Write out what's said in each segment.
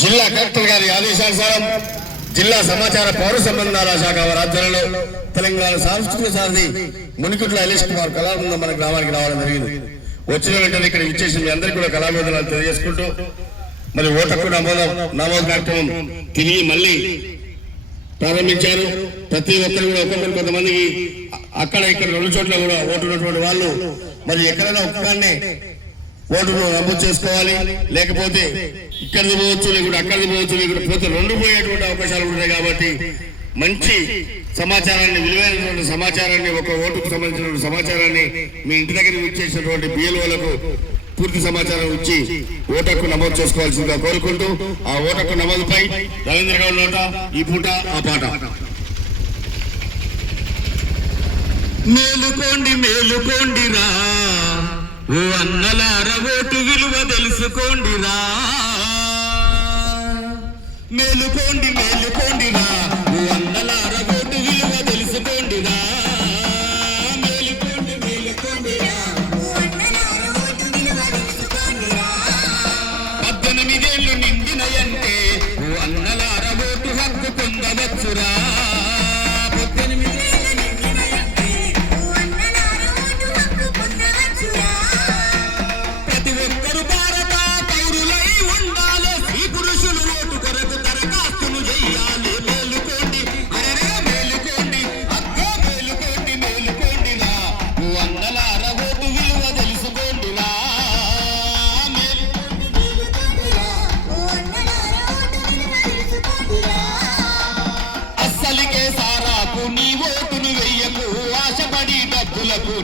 జిల్లా కలెక్టర్ గారి ఆదేశానుసారం జిల్లా సమాచార పౌర సంబంధాల శాఖ వారి ఆధ్వర్యంలో తెలంగాణ సాంస్కృతిక సారథి మునికుట్ల ఎల్ఎస్ కుమార్ కళాబృందం మన గ్రామానికి రావడం జరిగింది. వచ్చిన వెంటనే ఇక్కడ ఇచ్చేసి మీ అందరికీ కూడా కళాబృందాలు తెలియజేసుకుంటూ మరి ఓటకు నమోదు కార్యక్రమం తిరిగి మళ్ళీ ప్రారంభించారు. ప్రతి ఒక్కరు కూడా ఒక్కొక్కరు కొంతమందికి అక్కడ ఇక్కడ 2 చోట్ల కూడా ఓటు ఉన్నటువంటి వాళ్ళు మరి ఎక్కడైనా ఒక్కనే ఓటును నమోదు చేసుకోవాలి. లేకపోతే ఇక్కడిది పోవచ్చు, లేకుంటే అక్కడిది పోవచ్చు, లేకుంటే పోతే 2 పోయేటువంటి అవకాశాలు ఉన్నాయి. కాబట్టి మంచి సమాచారాన్ని, విలువైనటువంటి సమాచారాన్ని, ఒక ఓటుకు సంబంధించిన సమాచారాన్ని మీ ఇంటి దగ్గర ఇచ్చేసినటువంటి బిఎల్ఓలకు పూర్తి సమాచారం ఇచ్చి ఓటకు నమోదు చేసుకోవాల్సిందిగా కోరుకుంటూ ఆ ఓటకు నమోదుపై రవీంద్ర గౌడ్ నోట ఈ పూట ఆ పాట. మేలుకోండి మేలుకోండిరా ఓ అన్నలార ఓటు విలువ తెలుసుకోండిరా. మేలుకోండి మేలుకోండిరా ఓ అన్నలార ఓటు విలువ తెలుసుకోండిరా. మేలుకోండి మేలుకోండిరా ఓ అన్నలార ఓటు విలువ తెలుసుకోండిరా. 18 ఏళ్ళు నిండినయంటే ఓ అన్నలార ఓటు హక్కు పొందవచ్చురా.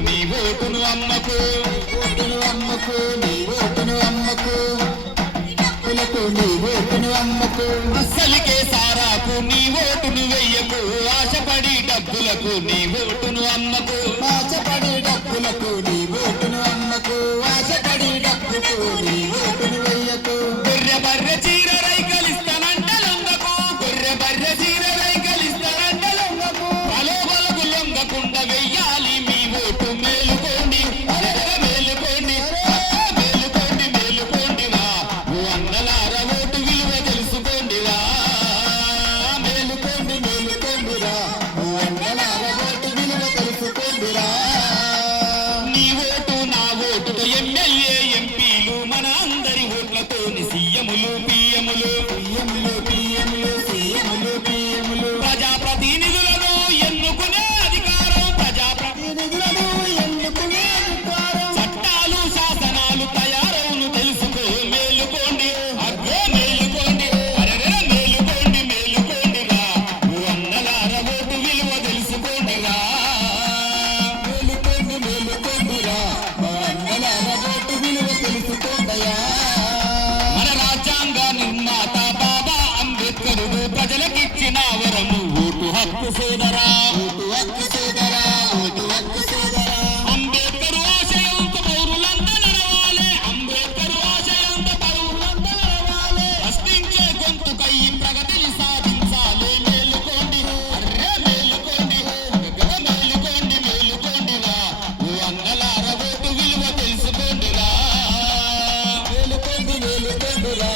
నీ ఓటును అమ్మకు, అమ్మకు నీ ఓటును అమ్మకు, నీ ఓటును అమ్మకు. అస్సలికే సారాకు నీ ఓటును వెయ్యకు, ఆశపడి డబ్బులకు నీ ఓటును అమ్మకు. ఆశపడి డబ్బులకు నీ ఓటును అమ్మకు, ఆశపడి డబ్బులకు నీ ఓటును వెయ్యకు. గొర్రె బర్రె చీర రైకలిస్తానంట లొంగకు, గొర్రె బర్రె చీర రైకలిస్తానంట లొంగకు. బలోబలకు లొంగకుండా వెయ్యాలి ప్రజాప్రతినిధులను ఎన్నుకునే అధికారం, ప్రజాప్రతినిధులను ఎన్నుకునే అధికారం. చట్టాలు శాసనాలు తయారవును తెలుసుకో. మేలుకోండి అగ్గే మేలుకోండి, అరెరె మేలుకోండి మేలుకోండిరా ఓ అన్నలార ఓటు విలువ తెలుసుకోండిరా. మేలుకోండి మేలుకోండిరా ఓ అన్నలార ఓటు విలువ తెలుసుకోండియా. మన రాజ్యాంగ నిర్మాత బాబా అంబేద్కరుడు ప్రజలకిచ్చిన వరము ఓటు హక్కు సోదరా, ఓటు హక్కు సోదరా, ఓటు హక్కు సోదరా. అంబేద్కరు ఆశయంతో పౌరులంతా నడవాలి, అంబేద్కరు ఆశయంతో పౌరులంతా నడవాలి. ప్రశ్నించే గొంతుకై ప్రగతిని సాధించాలి. మేలుకోండి అర్రే మేలుకోండి, మేలుకోండి మేలుకోండిరా ఓ అన్నలార ఓటు విలువ తెలుసుకోండిరా. మేలుకోండి మేలుకోండిరా